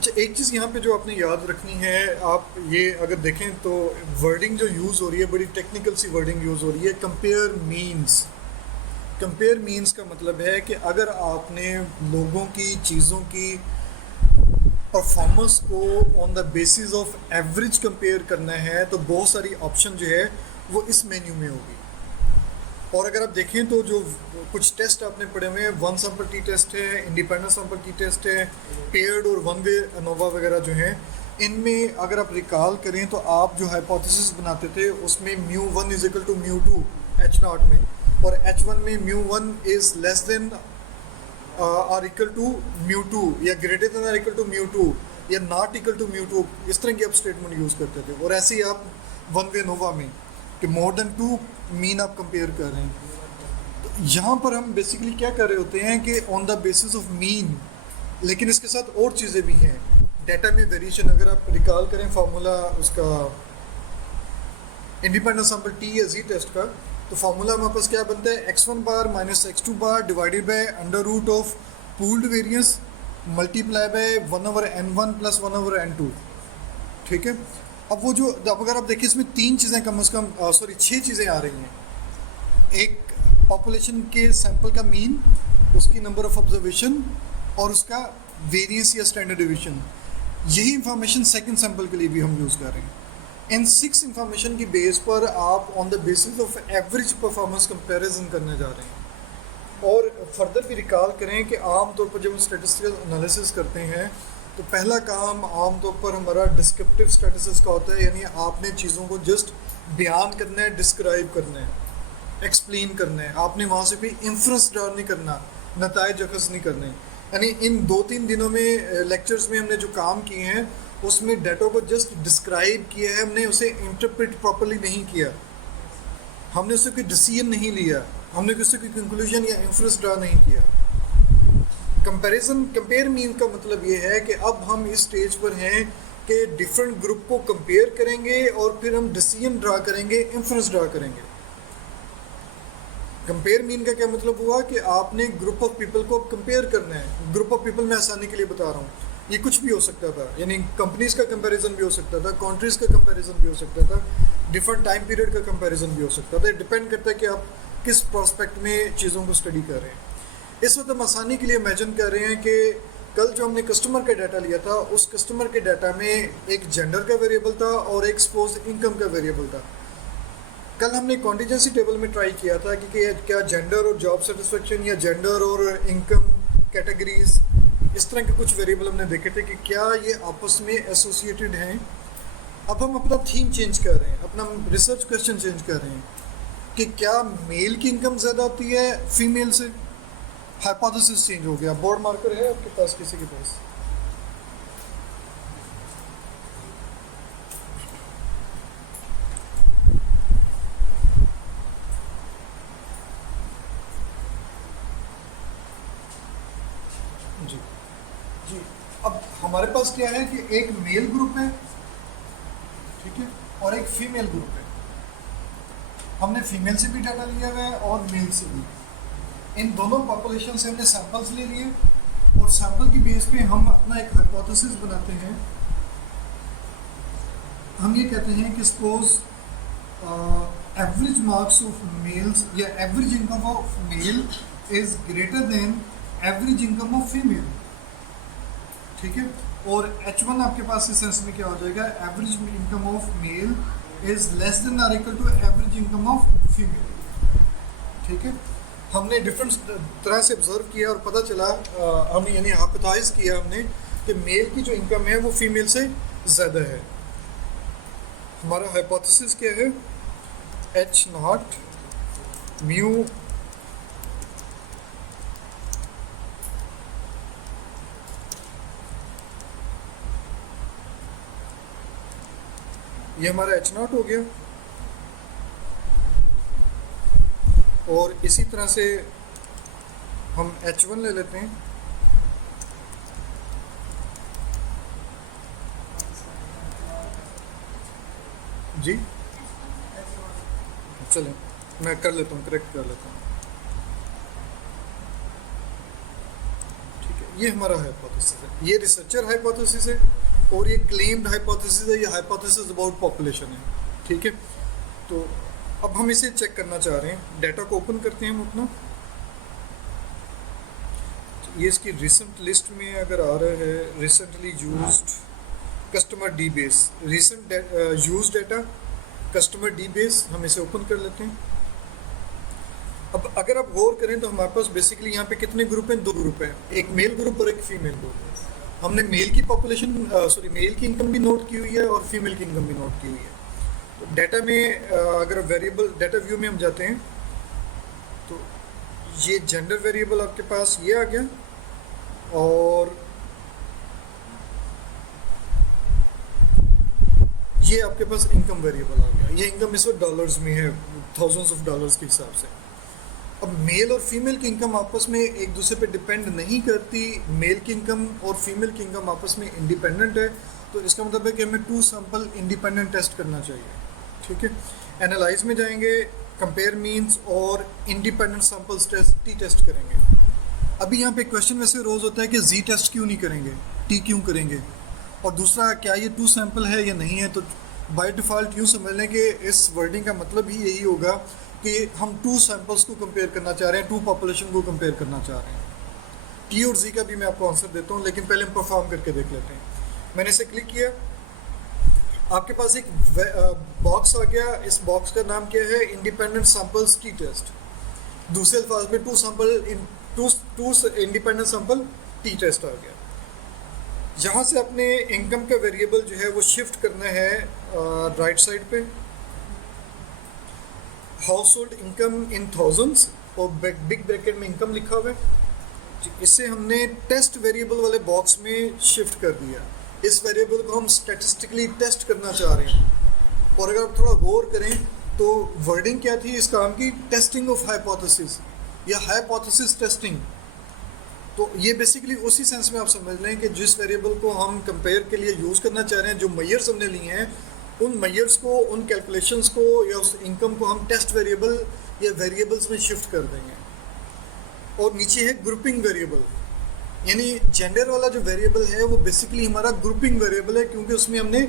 अच्छा, एक चीज़ यहाँ पे जो आपने याद रखनी है, आप ये अगर देखें तो वर्डिंग जो यूज़ हो रही है, बड़ी टेक्निकल सी वर्डिंग यूज़ हो रही है, कंपेयर मीन्स। कंपेयर मीन्स का मतलब है कि अगर आपने लोगों की, चीज़ों की परफॉर्मेंस को on the basis of average compare करना है, तो बहुत सारी ऑप्शन जो है वो इस मेन्यू में होगी। और अगर आप देखें तो जो कुछ टेस्ट आपने पढ़े हुए हैं, वन सैम्पल टी टेस्ट है, इंडिपेंडेंट सैम्पल टी टेस्ट है, पेयर्ड और वन वे अनोवा वगैरह जो हैं, इनमें अगर आप रिकॉल करें तो आप जो हाइपोथेसिस बनाते थे उसमें mu one is equal to mu two H naught में, और एच वन में mu one is less than or equal to mu two, या greater than or equal to mu two, या not equal to mu two, इस तरह की आप statement use करते थे। और ऐसे ही आप वन वे नोवा में कि मोर देन टू मीन आप कंपेयर कर रहे हैं। तो यहाँ पर हम बेसिकली क्या कर रहे होते हैं कि on the basis of mean, लेकिन इसके साथ और चीज़ें भी हैं। डेटा में वेरिएशन, अगर आप रिकॉल करें फार्मूला उसका इंडिपेंडेंट सैंपल टी या जी टेस्ट का, तो फार्मूला हमारे पास क्या बनता है, x1 bar minus x2 bar divided by under root of pooled variance multiply by 1/n1 plus 1/n2। ठीक है। अब वो जो, अब अगर आप देखिए इसमें तीन चीज़ें कम से कम, सॉरी 6 चीज़ें आ रही हैं। एक पॉपुलेशन के सैंपल का मीन, उसकी नंबर ऑफ ऑब्जर्वेशन, और उसका वेरिएंस या स्टैंडर्ड डिवीजन। यही इंफॉर्मेशन सेकंड सैंपल के लिए भी हम यूज़ कर रहे हैं। इन 6 इंफॉर्मेशन की बेस पर आप on the basis of average performance comparison करने जा रहे हैं। और फर्दर भी रिकॉल करें कि आम तौर पर जब हम स्टैटिस्टिकल एनालिसिस करते हैं तो पहला काम आम तौर पर हमारा डिस्क्रिप्टिव स्टैटिस्टिक्स का होता है, यानी आपने चीज़ों को जस्ट बयान करना है, डिस्क्राइब करना है, एक्सप्लेन करना है। आपने वहाँ से भी इंफ्रेंस ड्रा नहीं करना, नताइज अखज़ नहीं करने। यानी इन 2-3 दिनों में लेक्चर्स में हमने जो काम किए हैं उसमें डाटा को जस्ट डिस्क्राइब किया है, हमने उसे इंटरप्रेट प्रॉपर्ली नहीं किया, हमने उससे कोई डिसीजन नहीं लिया, हमने उससे कोई कंक्लूजन या इंफ्रेंस ड्रा नहीं किया। कंपेयर मीन का मतलब ये है कि अब हम इस स्टेज पर हैं कि डिफरेंट ग्रुप को कंपेयर करेंगे और फिर हम डिसीजन ड्रा करेंगे, इंफ्रेंस ड्रा करेंगे। कंपेयर मीन का क्या मतलब हुआ कि आपने ग्रुप ऑफ पीपल को कंपेयर करना है। ग्रुप ऑफ पीपल मैं आसानी के लिए बता रहा हूँ, ये कुछ भी हो सकता था, यानी कंपनीज का कंपैरिजन भी हो सकता था, कंट्रीज का कंपैरिजन भी हो सकता था, डिफरेंट टाइम पीरियड का कंपैरिजन भी हो सकता था। डिपेंड करता है कि आप किस प्रोस्पेक्ट में चीज़ों को स्टडी कर रहे हैं। इस वक्त हम आसानी के लिए इमेजिन कर रहे हैं कि कल जो हमने कस्टमर का डाटा लिया था, उस कस्टमर के डाटा में एक जेंडर का वेरिएबल था और एक सपोज इनकम का वेरिएबल था। कल हमने कॉन्टीजेंसी टेबल में ट्राई किया था कि क्या जेंडर और जॉब सेटिस्फेक्शन या जेंडर और इनकम कैटेगरीज, इस तरह के कुछ वेरिएबल हमने देखे थे कि क्या ये आपस में एसोसिएटेड हैं। अब हम अपना थीम चेंज कर रहे हैं, अपना रिसर्च क्वेश्चन चेंज कर रहे हैं कि क्या मेल की इनकम ज़्यादा होती है फीमेल से। हाइपोथेसिस चेंज हो गया। बोर्ड मार्कर है आपके पास, किसी के पास? जी जी। अब हमारे पास क्या है कि एक मेल ग्रुप है, ठीक है, और एक फीमेल ग्रुप है। हमने फीमेल से भी डाटा लिया हुआ है और मेल से भी। इन दोनों पॉपुलेशन से हमने सैंपल्स ले लिए और सैंपल की बेस पे हम अपना एक हाइपोथेसिस बनाते हैं। हम ये कहते हैं कि suppose average marks of males या average income of male is greater than average income of female, ठीक है। और H1 आपके पास इस सेंस में क्या हो जाएगा, average income of male is less than or equal to average income of female, ठीक है। हमने डिफरेंट तरह से ऑब्जर्व किया और पता चला, हमने यानी हाइपोथेसाइज किया हमने कि मेल की जो इनकम है वो फीमेल से ज़्यादा है। हमारा हाइपोथेसिस क्या है, H नॉट म्यू ये हमारा H नॉट हो गया। और इसी तरह से हम H1 ले लेते हैं। जी चलें, मैं कर लेता हूँ, करेक्ट कर लेता हूँ, ठीक है। ये हमारा हाइपोथेसिस है, ये रिसर्चर हाइपोथेसिस है और ये क्लेम्ड हाइपोथेसिस है, ये हाइपोथेसिस अबाउट पॉपुलेशन है, ठीक है। तो अब हम इसे चेक करना चाह रहे हैं, डाटा को ओपन करते हैं हम अपना। ये इसकी रिसेंट लिस्ट में अगर आ रहा है recently used customer D base, recent use data customer D base, हम इसे ओपन कर लेते हैं। अब अगर आप गौर करें तो हमारे पास बेसिकली यहाँ पे कितने ग्रुप हैं, 2 ग्रुप हैं, एक मेल ग्रुप और एक फीमेल ग्रुप। हमने मेल की पॉपुलेशन मेल की इनकम भी नोट की हुई है और फीमेल की इनकम भी नोट की हुई है। तो डाटा में अगर वेरिएबल डाटा व्यू में हम जाते हैं तो ये जेंडर वेरिएबल आपके पास ये आ गया और ये आपके पास इनकम वेरिएबल आ गया। ये इनकम इस वक्त डॉलर्स में है, थाउजेंड्स ऑफ डॉलर्स के हिसाब से। अब मेल और फीमेल की इनकम आपस में एक दूसरे पे डिपेंड नहीं करती, मेल की इनकम और फीमेल की इनकम आपस में इंडिपेंडेंट है। तो इसका मतलब है कि हमें 2 सैंपल इंडिपेंडेंट टेस्ट करना चाहिए, ठीक है। एनालाइज में जाएंगे, कंपेयर मीन्स और इंडिपेंडेंट सैंपल्स टेस्ट करेंगे। अभी यहाँ पे क्वेश्चन वैसे रोज होता है कि जी टेस्ट क्यों नहीं करेंगे, टी क्यों करेंगे, और दूसरा क्या ये 2 सैंपल है या नहीं है। तो बाय डिफ़ॉल्ट यूँ समझ लें कि इस वर्डिंग का मतलब ही यही होगा कि हम 2 सैंपल्स को कंपेयर करना चाह रहे हैं, 2 पॉपुलेशन को कंपेयर करना चाह रहे हैं। टी और जी का भी मैं आपको आंसर देता हूँ, लेकिन पहले हम परफॉर्म करके देख लेते हैं। मैंने इसे क्लिक किया, आपके पास एक बॉक्स आ गया। इस बॉक्स का नाम क्या है, इंडिपेंडेंट सैंपल्स टी टेस्ट। दूसरे अल्फाज में 2 इंडिपेंडेंट सैंपल टी टेस्ट आ गया। यहाँ से अपने इनकम का वेरिएबल जो है वो शिफ्ट करना है राइट साइड पे, house hold income in thousands और बिग ब्रैकेट में इनकम लिखा हुआ है। इसे हमने टेस्ट वेरिएबल वाले बॉक्स में शिफ्ट कर दिया। इस वेरिएबल को हम स्टैटिस्टिकली टेस्ट करना चाह रहे हैं। और अगर आप थोड़ा गौर करें तो वर्डिंग क्या थी इस काम की, टेस्टिंग ऑफ हाइपोथेसिस या हाइपोथेसिस टेस्टिंग। तो ये बेसिकली उसी सेंस में आप समझ लें कि जिस वेरिएबल को हम कंपेयर के लिए यूज़ करना चाह रहे हैं, जो मेजर्स हमने लिए हैं, उन मेजर्स को, उन कैलकुलेशंस को या उस इनकम को हम टेस्ट वेरिएबल या वेरिएबल्स में शिफ्ट कर देंगे। और नीचे है ग्रुपिंग वेरिएबल, यानी जेंडर वाला जो वेरिएबल है वो बेसिकली हमारा ग्रुपिंग वेरिएबल है, क्योंकि उसमें हमने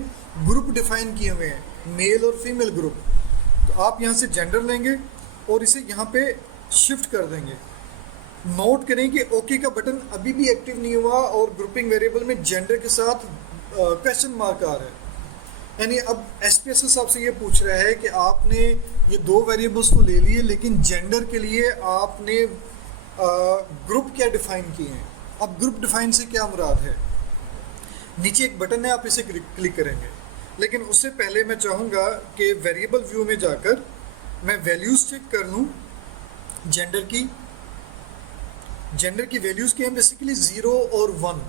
ग्रुप डिफाइन किए हुए हैं, मेल और फीमेल ग्रुप। तो आप यहाँ से जेंडर लेंगे और इसे यहाँ पे शिफ्ट कर देंगे। नोट करें कि ओके का बटन अभी भी एक्टिव नहीं हुआ और ग्रुपिंग वेरिएबल में जेंडर के साथ क्वेश्चन मार्क आ रहा है। यानी अब SPSS आपसे ये पूछ रहा है कि आपने ये 2 वेरिएबल्स तो ले लिए, लेकिन जेंडर के लिए आपने ग्रुप क्या डिफाइन किए हैं। अब ग्रुप डिफाइन से क्या मुराद है, नीचे एक बटन है, आप इसे क्लिक करेंगे। लेकिन उससे पहले मैं चाहूँगा कि वेरिएबल व्यू में जाकर मैं वैल्यूज़ चेक कर लूँ जेंडर की। जेंडर की वैल्यूज़ की हैं बेसिकली 0 और 1,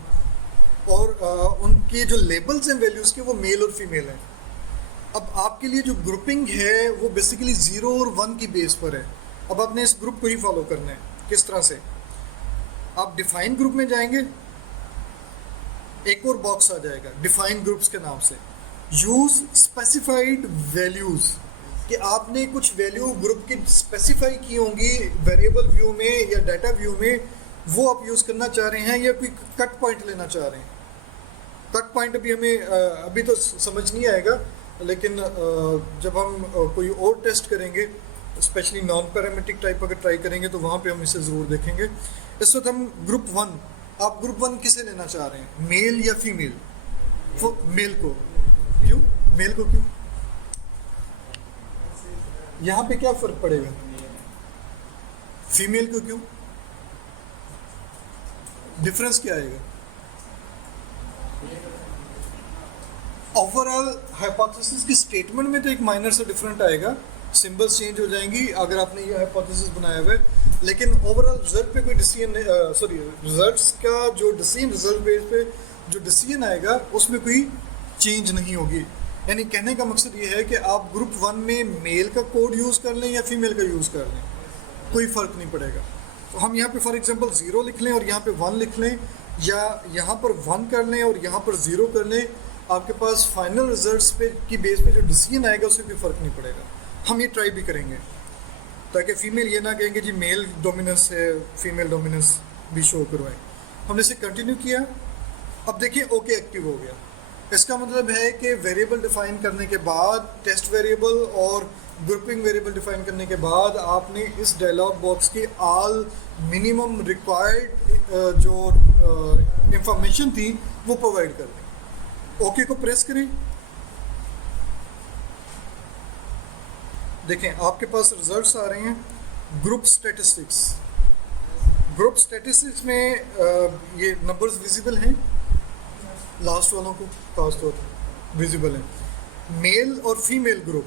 और उनके जो लेबल्स हैं वैल्यूज़ के वो मेल और फीमेल हैं। अब आपके लिए जो ग्रुपिंग है वो बेसिकली 0 और 1 की बेस पर है। अब आपने इस ग्रुप को ही फॉलो करना है। किस तरह से, आप डिफाइन ग्रुप में जाएंगे, एक और बॉक्स आ जाएगा डिफाइन ग्रुप्स के नाम से, यूज़ स्पेसिफाइड वैल्यूज़, कि आपने कुछ वैल्यू ग्रुप की स्पेसिफाई की होंगी वेरिएबल व्यू में या डाटा व्यू में, वो आप यूज़ करना चाह रहे हैं या कोई कट पॉइंट लेना चाह रहे हैं। कट पॉइंट अभी हमें अभी तो समझ नहीं आएगा, लेकिन जब हम कोई और टेस्ट करेंगे, स्पेशली नॉन पैरामीट्रिक टाइप अगर ट्राई करेंगे तो वहाँ पे हम इसे ज़रूर देखेंगे। इस वक्त हम ग्रुप 1, आप ग्रुप 1 किसे लेना चाह रहे हैं, मेल या फीमेल? मेल को। क्यों मेल को, क्यों? यहाँ पे क्या फ़र्क पड़ेगा, फीमेल को क्यों, डिफरेंस क्या आएगा? ओवरऑल हाइपोथेसिस की स्टेटमेंट में तो एक माइनर से डिफरेंट आएगा, सिंबल्स चेंज हो जाएंगी अगर आपने ये हाइपोथेसिस बनाया हुआ है, लेकिन ओवरऑल रिजल्ट पे कोई डिसीजन, रिजल्ट्स का जो डिसीजन, रिजल्ट बेस पे जो डिसीजन आएगा उसमें कोई चेंज नहीं होगी। यानी कहने का मकसद ये है कि आप ग्रुप 1 में मेल का कोड यूज़ कर लें या फीमेल का यूज़ कर लें, कोई फ़र्क नहीं पड़ेगा। तो हम यहाँ पे फॉर एग्जांपल 0 लिख लें और यहाँ पे 1 लिख लें, या यहाँ पर 1 कर लें और यहाँ पर 0 कर लें, आपके पास फाइनल रिजल्ट्स पे की बेस पे जो डिसीजन आएगा उससे कोई फ़र्क नहीं पड़ेगा। हम ये ट्राई भी करेंगे ताकि फ़ीमेल ये ना कहेंगे जी मेल डोमिनेंस है, फीमेल डोमिनेंस भी शो करवाएं। हमने इसे कंटिन्यू किया। अब देखिए ओके एक्टिव हो गया। इसका मतलब है कि वेरिएबल डिफाइन करने के बाद, टेस्ट वेरिएबल और ग्रुपिंग वेरिएबल डिफाइन करने के बाद आपने इस डायलॉग बॉक्स की ऑल मिनिमम रिक्वायर्ड जो इंफॉर्मेशन थी वो प्रोवाइड कर दी। ओके को प्रेस करें। देखें आपके पास रिजल्ट्स आ रहे हैं। ग्रुप स्टैटिस्टिक्स, ग्रुप स्टैटिस्टिक्स में ये नंबर्स विजिबल हैं, लास्ट वालों को खास तौर पर विजिबल हैं। मेल और फीमेल ग्रुप,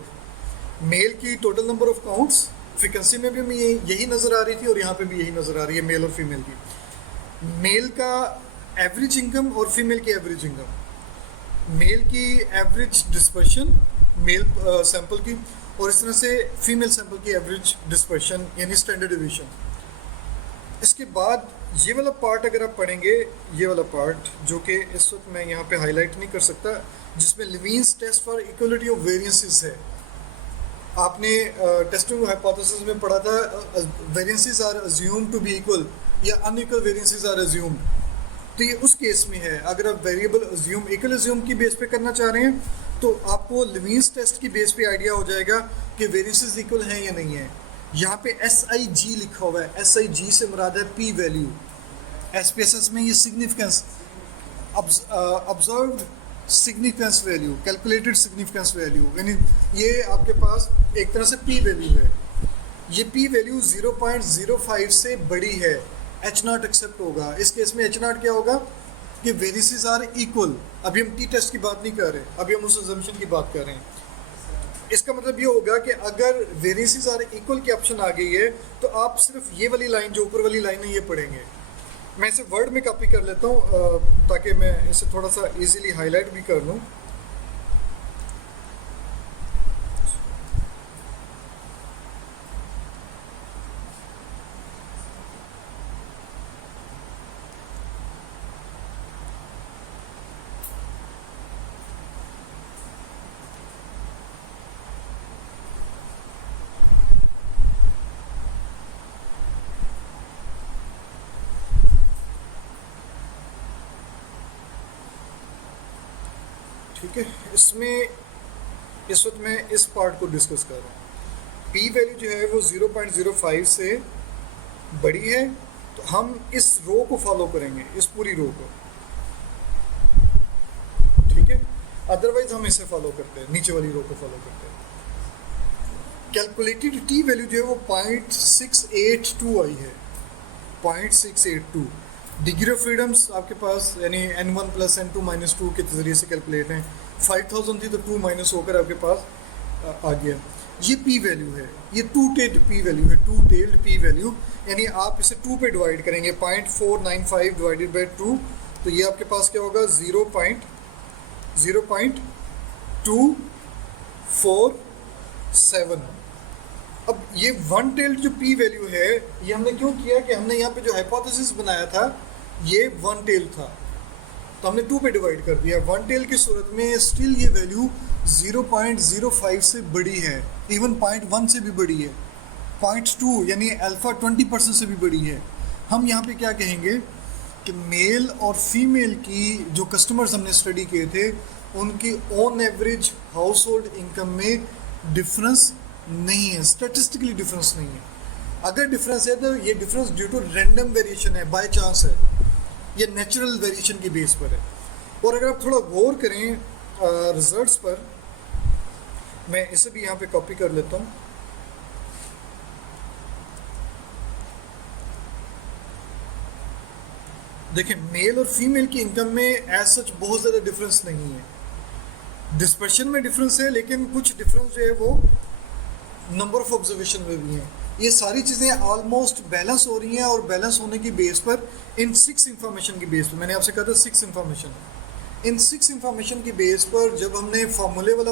मेल की total number of counts frequency में भी हमें यही नज़र आ रही थी और यहाँ पे भी यही नज़र आ रही है, मेल और फीमेल की। मेल का एवरेज इनकम और फीमेल की एवरेज इनकम, मेल की एवरेज डिस्पर्शन मेल सैंपल की, और इस तरह से फीमेल सैंपल की एवरेज डिस्पर्शन यानी स्टैंडर्ड डिवीजन। इसके बाद ये वाला पार्ट अगर आप पढ़ेंगे, ये वाला पार्ट जो कि इस वक्त मैं यहाँ पे हाईलाइट नहीं कर सकता, जिसमें Levene's test for equality of variances है। आपने टेस्टिंग हाइपोथेसिस में पढ़ा था variances are assumed to be equal या अनइक्वल वेरिएंसेस आर अज्यूम्ड। तो ये उस केस में है, अगर आप वेरिएबल अज्यूम इक्वल अज्यूम की बेस पे करना चाह रहे हैं तो आपको लेविन्स टेस्ट की बेस पे आइडिया हो जाएगा कि वेरिएंसेस इक्वल हैं या नहीं है। यहाँ पे SIG लिखा हुआ है, SIG से मुराद है पी वैल्यू। SPSS में ये significance, observed significance value, calculated significance value, यानी ये आपके पास एक तरह से पी वैल्यू है। ये पी वैल्यू 0.05 से बड़ी है, H0 एक्सेप्ट होगा। इस केस में H0 क्या होगा कि वेरिएंसेस आर इक्वल। अभी हम टी टेस्ट की बात नहीं कर रहे, अभी हम उस अजम्पशन की बात कर रहे हैं। इसका मतलब ये होगा कि अगर वेरिएंसेस आर इक्वल की ऑप्शन आ गई है तो आप सिर्फ ये वाली लाइन, जो ऊपर वाली लाइन है, ये पढ़ेंगे। मैं इसे वर्ड में कॉपी कर लेता हूँ ताकि मैं इसे थोड़ा सा इजीली हाईलाइट भी कर लूँ। ठीक है, इसमें इस वक्त मैं इस पार्ट को डिस्कस कर रहा हूँ। पी वैल्यू जो है वो 0.05 से बड़ी है तो हम इस रो को फॉलो करेंगे, इस पूरी रो को, ठीक है। अदरवाइज हम इसे फॉलो करते हैं, नीचे वाली रो को फॉलो करते हैं। कैलकुलेटेड टी वैल्यू जो है वो 0.682 आई है, 0.682। डिग्री ऑफ फ्रीडम्स आपके पास यानी N1 + N2 - 2 के जरिए से कैलकुलेट हैं। 5000 थी तो 2 माइनस होकर आपके पास आ गया। ये पी वैल्यू है, ये टू टेल्ड पी वैल्यू है, टू टेल्ड पी वैल्यू, यानी आप इसे 2 पे डिवाइड करेंगे, 0.495 डिवाइडेड बाई 2, तो ये आपके पास क्या होगा 0.247। अब ये 1 टेल्ड जो पी वैल्यू है, ये हमने क्यों किया कि हमने यहाँ पे जो हाइपोथेसिस बनाया था ये 1 टेल था, तो हमने 2 पे डिवाइड कर दिया। 1 टेल की सूरत में स्टिल ये वैल्यू 0.05 से बड़ी है, इवन 0.1 से भी बड़ी है, 0.2 यानी अल्फा 20% से भी बड़ी है। हम यहाँ पे क्या कहेंगे कि मेल और फीमेल की जो कस्टमर्स हमने स्टडी किए थे उनकी on average house hold income में डिफरेंस नहीं है, स्टेटिस्टिकली डिफरेंस नहीं है। अगर डिफरेंस है तो ये difference due to random variation है, बाय चांस है, ये नेचुरल वेरिएशन की बेस पर है। और अगर आप थोड़ा गौर करें रिजल्ट्स पर, मैं इसे भी यहाँ पे कॉपी कर लेता हूँ। देखिए मेल और फीमेल की इनकम में एज सच बहुत ज़्यादा डिफरेंस नहीं है, डिस्पर्शन में डिफरेंस है, लेकिन कुछ डिफरेंस जो है वो नंबर ऑफ ऑब्जर्वेशन में भी हैं। ये सारी चीज़ें ऑलमोस्ट बैलेंस हो रही हैं और बैलेंस होने की बेस पर इन 6 इंफॉर्मेशन की बेस पर, मैंने आपसे कहा था 6 इंफॉर्मेशन, इन 6 इंफॉर्मेशन की बेस पर जब हमने फार्मूले वाला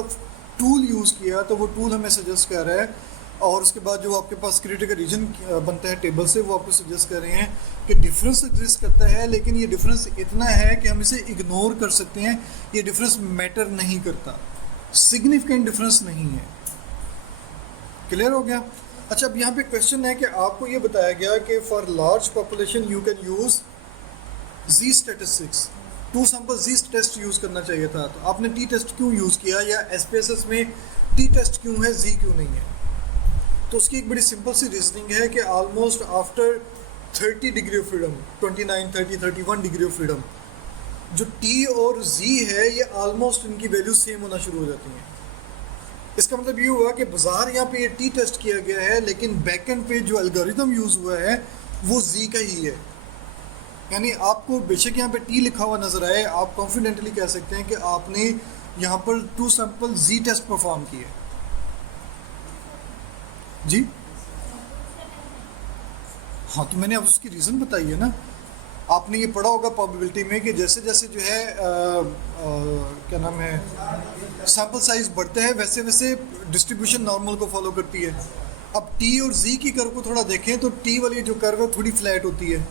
टूल यूज़ किया तो वो टूल हमें सजेस्ट कर रहा है, और उसके बाद जो आपके पास क्रिटिकल रीजन बनता है टेबल से, वो आपको सजेस्ट कर रहे हैं कि डिफरेंस एग्जिस्ट करता है, लेकिन ये डिफरेंस इतना है कि हम इसे इग्नोर कर सकते हैं, ये डिफरेंस मैटर नहीं करता, सिग्निफिकेंट डिफरेंस नहीं है। क्लियर हो गया? अच्छा, अब यहाँ पे क्वेश्चन है कि आपको ये बताया गया कि for large population you can use Z statistics, two sample Z test use करना चाहिए था, तो आपने टी टेस्ट क्यों यूज़ किया, या एसपीएसएस में टी टेस्ट क्यों है, जी क्यों नहीं है? तो उसकी एक बड़ी सिंपल सी रीजनिंग है कि almost after 30 degree of freedom, 29, 30, 31 degree of freedom, जो टी और जी है ये ऑलमोस्ट इनकी वैल्यू सेम होना शुरू हो जाती हैं। इसका मतलब ये हुआ कि बाजार यहाँ पे ये टी टेस्ट किया गया है, लेकिन बैकएंड पे जो एल्गोरिथम यूज़ हुआ है वो जी का ही है। यानी आपको बेशक यहाँ पे टी लिखा हुआ नजर आए, आप कॉन्फिडेंटली कह सकते हैं कि आपने यहाँ पर two sample Z test perform किए। जी हाँ, तो मैंने अब उसकी रीज़न बताई है ना। आपने ये पढ़ा होगा प्रोबेबिलिटी में कि जैसे जैसे जो है क्या नाम है, सैंपल साइज बढ़ता है, वैसे वैसे डिस्ट्रीब्यूशन नॉर्मल को फॉलो करती है। अब टी और जी की कर्व को थोड़ा देखें तो टी वाली जो कर्व है थोड़ी फ्लैट होती है,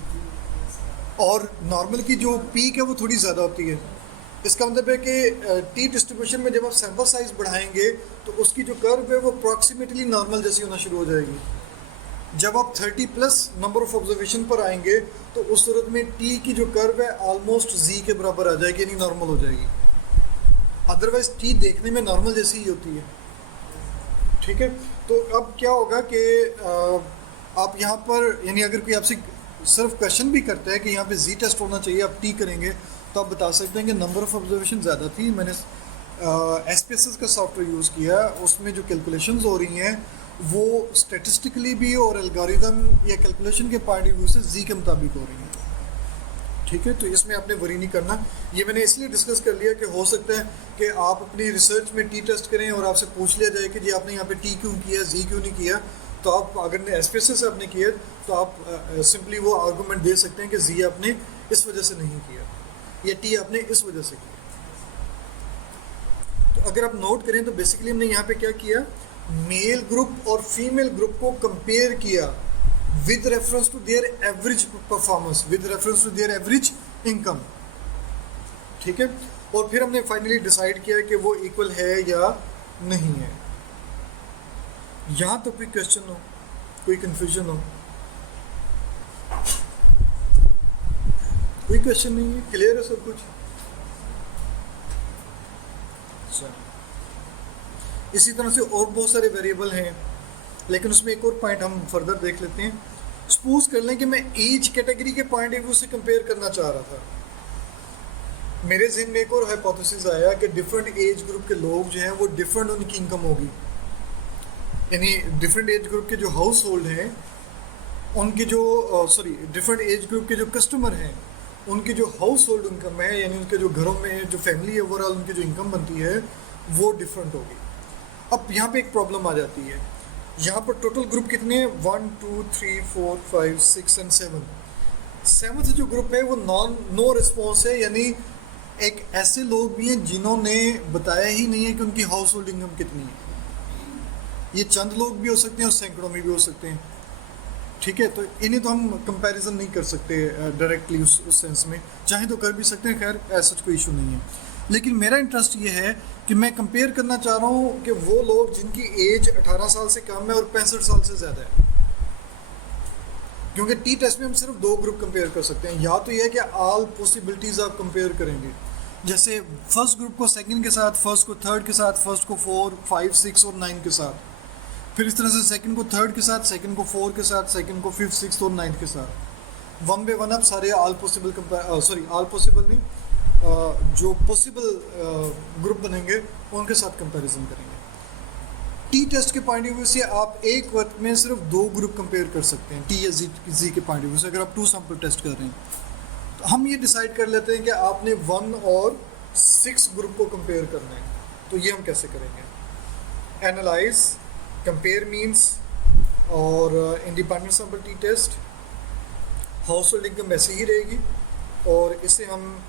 और नॉर्मल की जो पीक है वो थोड़ी ज़्यादा होती है। इसका मतलब है कि टी डिस्ट्रीब्यूशन में जब आप सैंपल साइज बढ़ाएंगे तो उसकी जो कर्व है वो अप्रॉक्सीमेटली नॉर्मल जैसी होना शुरू हो जाएगी। जब आप 30 प्लस नंबर ऑफ ऑब्जर्वेशन पर आएंगे तो उस सूरत में टी की जो कर्व है ऑलमोस्ट जी के बराबर आ जाएगी, यानी नॉर्मल हो जाएगी। अदरवाइज टी देखने में नॉर्मल जैसी ही होती है। ठीक है, तो अब क्या होगा कि आप यहाँ पर, यानी अगर कोई आपसे सिर्फ क्वेश्चन भी करता है कि यहाँ पे जी टेस्ट होना चाहिए, आप टी करेंगे तो आप बता सकते हैं कि नंबर ऑफ ऑब्जर्वेशन ज़्यादा थी, मैंने एसपीएसएस का सॉफ्टवेयर यूज़ किया, उसमें जो कैलकुलेशंस हो रही हैं वो स्टेटिस्टिकली भी और एल्गोरिदम या कैलकुलेशन के पॉइंट ऑफ व्यू से जी के मुताबिक हो रही हैं। ठीक है, तो इसमें आपने वरी नहीं करना। ये मैंने इसलिए डिस्कस कर लिया कि हो सकता है कि आप अपनी रिसर्च में टी टेस्ट करें और आपसे पूछ लिया जाए कि जी आपने यहाँ पे टी क्यों किया, जी क्यों नहीं किया, तो आप अगर एसपीएसएस से आपने किया तो आप सिंपली वो आर्गूमेंट दे सकते हैं कि जी आपने इस वजह से नहीं किया या टी आपने इस वजह से किया। तो अगर आप नोट करें तो बेसिकली हमने यहाँ पे क्या किया, मेल ग्रुप और फीमेल ग्रुप को कंपेयर किया with reference to their average performance, with reference to their average income. ठीक है, और फिर हमने फाइनली डिसाइड किया कि वो इक्वल है या नहीं है। यहाँ तो कोई क्वेश्चन हो, कोई कंफ्यूजन हो? कोई क्वेश्चन नहीं है, क्लियर है सब कुछ? इसी तरह से और बहुत सारे वेरिएबल हैं, लेकिन उसमें एक और पॉइंट हम फर्दर देख लेते हैं। सपोज कर लें कि मैं एज कैटेगरी के पॉइंट ऑफ व्यू से कंपेयर करना चाह रहा था। मेरे जहन में एक और हाइपोथेसिस आया कि डिफरेंट एज ग्रुप के लोग जो हैं वो डिफरेंट उनकी इनकम होगी, यानी डिफरेंट एज ग्रुप के जो हाउस होल्ड हैं उनके जो डिफरेंट एज ग्रुप के जो कस्टमर हैं उनकी जो हाउस होल्ड इनकम है, यानी उनके जो घरों में जो फैमिली है ओवरऑल उनकी जो इनकम बनती है वो डिफरेंट होगी। अब यहाँ पे एक प्रॉब्लम आ जाती है, यहाँ पर टोटल ग्रुप कितने हैं, 1 2 3 4 5 6 एंड 7। सेवन्थ जो ग्रुप है वो नो रिस्पॉन्स है, यानी एक ऐसे लोग भी हैं जिन्होंने बताया ही नहीं है कि उनकी हाउस होल्ड इनकम कितनी है। ये चंद लोग भी हो सकते हैं और सैकड़ों में भी हो सकते हैं। ठीक है, तो इन्हें तो हम कंपैरिजन नहीं कर सकते डायरेक्टली उस सेंस में, चाहे तो कर भी सकते हैं, खैर ऐसा कोई इशू नहीं है। लेकिन मेरा इंटरेस्ट ये है कि मैं कंपेयर करना चाह रहा हूँ कि वो लोग जिनकी एज 18 साल से कम है और 65 साल से ज़्यादा है, क्योंकि टी टेस्ट में हम सिर्फ दो ग्रुप कंपेयर कर सकते हैं। या तो यह है कि ऑल पॉसिबिलिटीज़ आप कंपेयर करेंगे, जैसे फर्स्ट ग्रुप को सेकंड के साथ, फर्स्ट को थर्ड के साथ, फर्स्ट को 4 5 6 और 9 के साथ, फिर इस तरह से सेकंड को थर्ड के साथ, सेकंड को 4 के साथ, सेकंड को 5 6 और 9 के साथ, वन बाय वन आप सारे ऑल पॉसिबल ऑल पॉसिबल नहीं जो पॉसिबल ग्रुप बनेंगे उनके साथ कंपैरिजन करेंगे। टी टेस्ट के पॉइंट ऑफ व्यू से आप एक वक्त में सिर्फ दो ग्रुप कंपेयर कर सकते हैं, टी या जी के पॉइंट ऑफ व्यू से, अगर आप 2 सैंपल टेस्ट कर रहे हैं। तो हम ये डिसाइड कर लेते हैं कि आपने 1 और 6 ग्रुप को कंपेयर करना है। तो ये हम कैसे करेंगे, एनालाइज, कंपेयर मीन्स और independent sample T test. Household income ऐसी ही रहेगी और इसे हम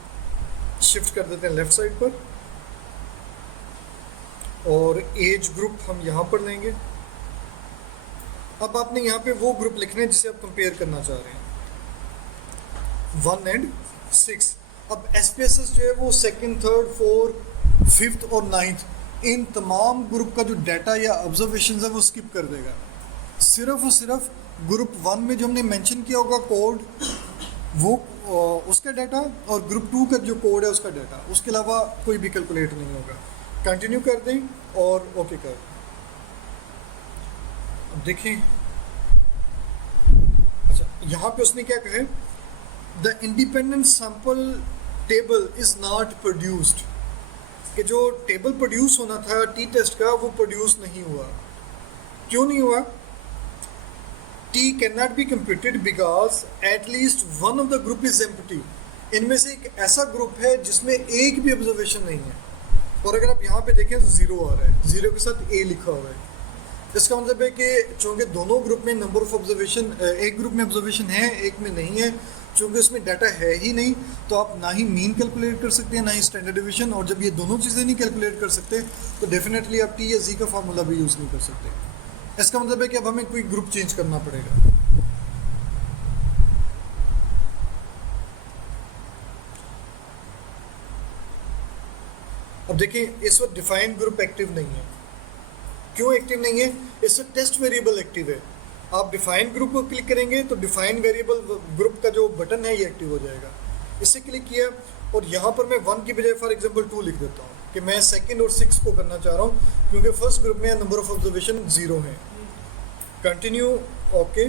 शिफ्ट कर देते हैं लेफ्ट साइड पर, और एज ग्रुप हम यहाँ पर लेंगे। अब आपने यहाँ पे वो ग्रुप लिखने हैं जिसे आप कंपेयर करना चाह रहे हैं, 1 और 6। अब एसपीएसएस जो है वो सेकंड, थर्ड, फोर्थ, फिफ्थ और 9th इन तमाम ग्रुप का जो डाटा या ऑब्जर्वेशन है वो स्किप कर देगा। सिर्फ और सिर्फ ग्रुप 1 में जो हमने मेंशन किया होगा कोड, वो उसका डाटा और ग्रुप 2 का जो कोड है उसका डाटा, उसके अलावा कोई भी कैलकुलेट नहीं होगा। कंटिन्यू कर दें और ओके कर दें। अब देखें, अच्छा यहाँ पे उसने क्या कहा है, the independent sample table is not produced, कि जो टेबल प्रोड्यूस होना था टी टेस्ट का वो प्रोड्यूस नहीं हुआ। क्यों नहीं हुआ? T can not be computed because at least one of the group is empty. इनमें से एक ऐसा ग्रुप है जिसमें एक भी ऑब्जर्वेशन नहीं है, और अगर आप यहाँ पे देखें तो जीरो आ रहा है, जीरो के साथ ए लिखा हुआ है। इसका मतलब है कि चूँकि दोनों ग्रुप में नंबर ऑफ ऑब्जर्वेशन, एक ग्रुप में ऑब्जर्वेशन है एक में नहीं है, चूँकि उसमें डाटा है ही नहीं, तो आप ना ही मीन कैलकुलेट कर सकते हैं ना ही स्टैंडर्ड डिवीजन, और जब ये दोनों चीज़ें नहीं कैलकुलेट कर सकते तो डेफिनेटली आप टी या जी का फार्मूला भी यूज़ नहीं कर सकते। इसका मतलब है कि अब हमें कोई ग्रुप चेंज करना पड़ेगा। अब देखिए, इस वक्त डिफाइंड ग्रुप एक्टिव नहीं है। क्यों एक्टिव नहीं है? इससे टेस्ट वेरिएबल एक्टिव है। आप डिफाइन ग्रुप को क्लिक करेंगे तो डिफाइन वेरिएबल ग्रुप का जो बटन है ये एक्टिव हो जाएगा। इससे क्लिक किया और यहाँ पर मैं 1 की बजाय फॉर एग्जांपल 2 लिख देता हूँ कि मैं सेकंड और 6 को करना चाह रहा हूँ, क्योंकि फर्स्ट ग्रुप में नंबर ऑफ ऑब्जर्वेशन 0 है। Continue, okay.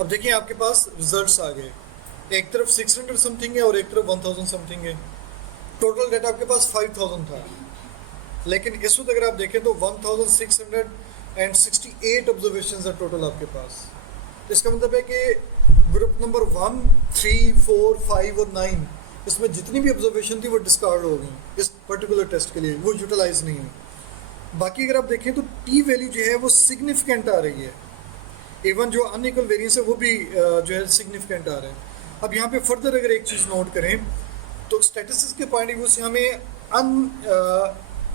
अब देखिए आपके पास रिजल्ट्स आ गए, एक तरफ 600 समथिंग है और एक तरफ 1000 समथिंग है। टोटल डाटा आपके पास 5000 था, लेकिन इस वक्त अगर आप देखें तो 1668 ऑब्जर्वेशंस है टोटल आपके पास। इसका मतलब है कि ग्रुप नंबर 1, 3, 4, 5 और 9, इसमें जितनी भी ऑब्जर्वेशन थी वो डिस्कार्ड हो गई इस पर्टिकुलर टेस्ट के लिए, वो यूटिलाइज नहीं हुई। बाकी अगर आप देखें तो टी वैल्यू जो है वो सिग्निफिकेंट आ रही है, इवन जो अनइक्वल वेरिएंस है वो भी जो है सिग्निफिकेंट आ रहा है। अब यहाँ पे फर्दर अगर एक चीज़ नोट करें तो स्टैटिस्टिक्स के पॉइंट ऑफ व्यू से हमें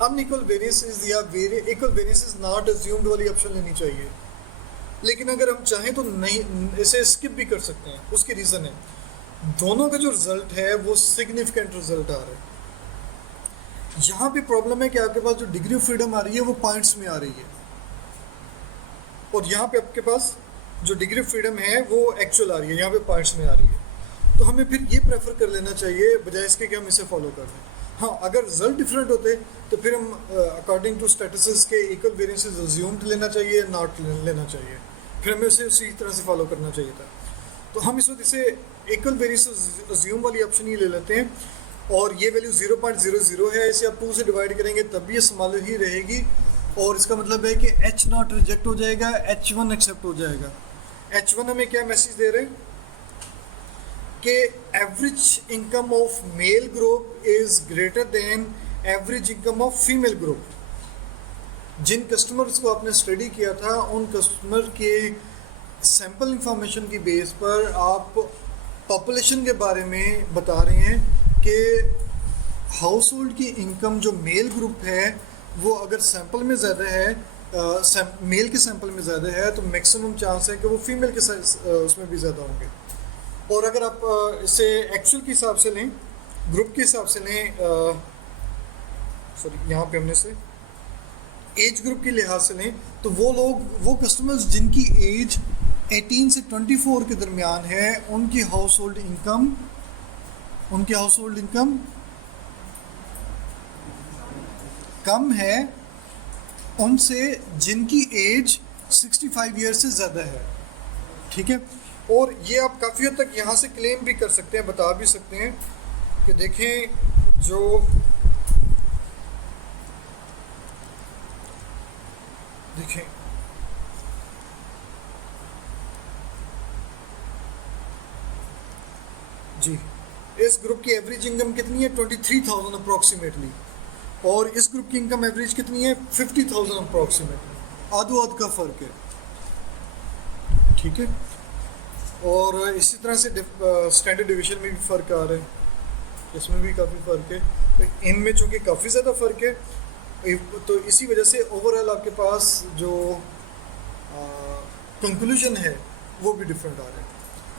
अनइक्वल वेरिएंसेस या इक्वल वेरिएंसेस नॉट अज्यूम्ड वाली ऑप्शन लेनी चाहिए, लेकिन अगर हम चाहें तो नहीं, इसे स्किप भी कर सकते हैं। उसकी रीज़न है दोनों का जो रिजल्ट है वो सिग्निफिकेंट रिजल्ट आ रहा है। यहाँ पे प्रॉब्लम है कि आपके पास जो डिग्री ऑफ फ्रीडम आ रही है वो पॉइंट्स में आ रही है, और यहाँ पे आपके पास जो डिग्री ऑफ फ्रीडम है वो एक्चुअल आ रही है, यहाँ पे पॉइंट्स में आ रही है। तो हमें फिर ये प्रेफर कर लेना चाहिए बजाय इसके कि हम इसे फॉलो कर लें। हाँ, अगर रिजल्ट डिफरेंट होते तो फिर हम अकॉर्डिंग टू स्टैटिस्टिक्स के इक्वल वेरिएंसेस अज्यूम्ड लेना चाहिए, नॉट लेना चाहिए, फिर हमें उसे उसी तरह से फॉलो करना चाहिए था। तो हम इस वक्त इसे इक्वल वेरिएंसेस अज्यूम वाली ऑप्शन ही ले लेते हैं, और ये वैल्यू 0.00 है, इसे आप 2 से डिवाइड करेंगे तब भी ये स्मॉलर ही रहेगी, और इसका मतलब है कि H0 रिजेक्ट हो जाएगा, H1 एक्सेप्ट हो जाएगा। H1 हमें क्या मैसेज दे रहे हैं कि average income of male group is greater than average income of female group. जिन कस्टमर्स को आपने स्टडी किया था उन कस्टमर के सैंपल इंफॉर्मेशन की बेस पर आप पॉपुलेशन के बारे में बता रहे हैं कि हाउस होल्ड की इनकम जो मेल ग्रुप है वो अगर सैंपल में ज़्यादा है, मेल के सैंपल में ज़्यादा है, तो मैक्सिमम चांस है कि वो फीमेल के उसमें भी ज़्यादा होंगे। और अगर आप इसे एक्चुअल के हिसाब से लें, ग्रुप के हिसाब से लें, सॉरी यहाँ पे हमने से एज ग्रुप के लिहाज से लें, तो वो लोग, वो कस्टमर्स जिनकी एज 18 से 24 के दरमियान है, उनकी हाउस होल्ड इनकम कम है उनसे जिनकी एज 65 ईयर से ज़्यादा है। ठीक है, और ये आप काफ़ी हद तक यहाँ से क्लेम भी कर सकते हैं, बता भी सकते हैं कि देखें जो देखें जी, इस ग्रुप की एवरेज इनकम कितनी है? 23,000 अप्रॉक्सीमेटली, और इस ग्रुप की इनकम एवरेज कितनी है? 50,000 अप्रॉक्सीमेटली, आधो आध का फ़र्क है। ठीक है, और इसी तरह से स्टैंडर्ड डिवीजन में भी फ़र्क आ रहा है, इसमें भी काफ़ी फ़र्क है। तो इनमें चूँकि काफ़ी ज़्यादा फ़र्क है, तो इसी वजह से ओवरऑल आपके पास जो कंक्लूजन है वो भी डिफरेंट आ रहा है।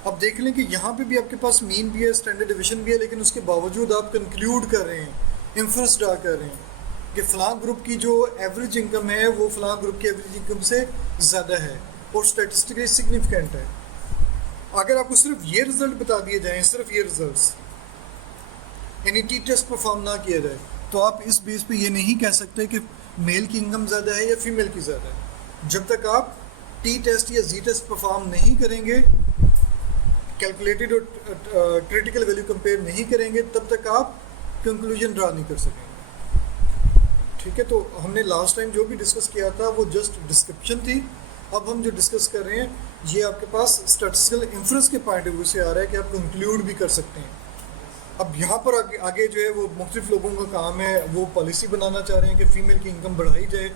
अब देख लें कि यहाँ पे भी आपके पास मीन भी है, स्टैंडर्ड डिवीजन भी है, लेकिन उसके बावजूद आप कंक्लूड कर रहे हैं, इन्फरेंस ड्रा कर रहे हैं कि फ़लाँ ग्रुप की जो एवरेज इनकम है वो फ़लाँ ग्रुप की एवरेज इनकम से ज़्यादा है और स्टैटिस्टिकली सिग्निफिकेंट है। अगर आपको सिर्फ ये रिजल्ट बता दिए जाएं, सिर्फ ये रिजल्ट्स, यानी टी टेस्ट परफॉर्म ना किया जाए, तो आप इस बेस पे ये नहीं कह सकते कि मेल की इनकम ज़्यादा है या फीमेल की ज़्यादा है। जब तक आप टी टेस्ट या जी टेस्ट परफॉर्म नहीं करेंगे, कैलकुलेटेड और क्रिटिकल वैल्यू कंपेयर नहीं करेंगे, तब तक आप कंक्लूजन ड्रा नहीं कर सकेंगे। ठीक है, तो हमने लास्ट टाइम जो भी डिस्कस किया था वो जस्ट डिस्क्रिप्शन थी। अब हम जो डिस्कस कर रहे हैं ये आपके पास स्टैटिस्टिकल इन्फ्रेंस के पॉइंट ऑफ व्यू से आ रहा है कि आप कंक्लूड भी कर सकते हैं। अब यहाँ पर आगे जो है वो मुख्तलिफ लोगों का काम है, वो पॉलिसी बनाना चाह रहे हैं कि फ़ीमेल की इनकम बढ़ाई जाए।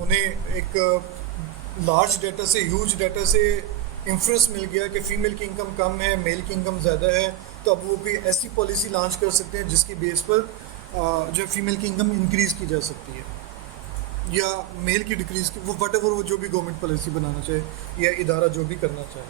उन्हें एक लार्ज डाटा से, ह्यूज डाटा से इंफ्रेंस मिल गया कि फ़ीमेल की इनकम कम है, मेल की इनकम ज़्यादा है, तो अब वो कोई ऐसी पॉलिसी लॉन्च कर सकते हैं जिसकी बेस पर जो फ़ीमेल की इनकम इंक्रीज़ की जा सकती है या मेल की डिक्रीज़ की, वो वट एवर वो जो भी गवर्नमेंट पॉलिसी बनाना चाहे या इदारा जो भी करना चाहे।